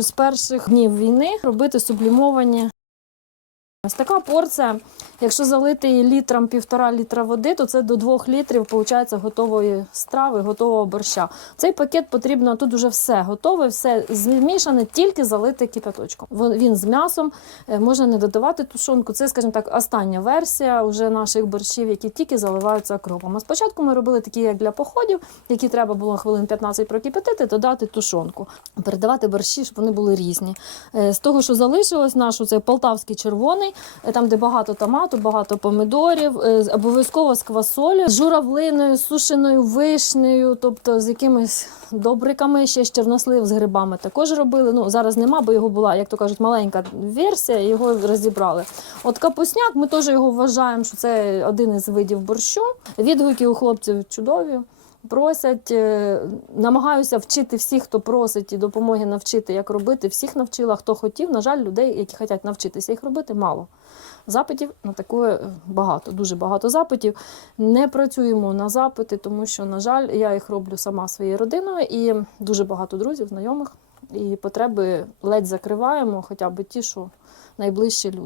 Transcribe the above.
З перших днів війни робити сублімовані. Ось така порція. Якщо залити літром півтора літра води, то це до двох літрів виходить готової страви, готового борща. Цей пакет потрібно тут вже все готове, все змішане, тільки залити кипяточком. Він з м'ясом, е, можна не додавати тушонку. Це, скажімо так, остання версія вже наших борщів, які тільки заливаються окропом. А спочатку ми робили такі, як для походів, які треба було хвилин 15 прокипятити, додати тушонку, передавати борщі, щоб вони були різні. Е, З того, що залишилось наш, це полтавський червоний, там, де багато томату, багато помидорів, е, обов'язково з квасолю, з журавлиною, з сушеною вишнею, тобто з якимись добриками, ще з чорнослив з грибами також робили. Ну, зараз нема, бо його була, як то кажуть, маленька версія, його розібрали. От капусняк, ми теж його вважаємо, що це один із видів борщу. Відгуки у хлопців чудові. Просять, е, намагаюся вчити всіх, хто просить і допомоги навчити, як робити. Всіх навчила, хто хотів. На жаль, людей, які хочуть навчитися їх робити, мало. Запитів на таке е, багато, дуже багато запитів. Не працюємо на запити, тому що, на жаль, я їх роблю сама своєю родиною і дуже багато друзів, знайомих. І потреби ледь закриваємо, хоча б ті, що найближчі люди.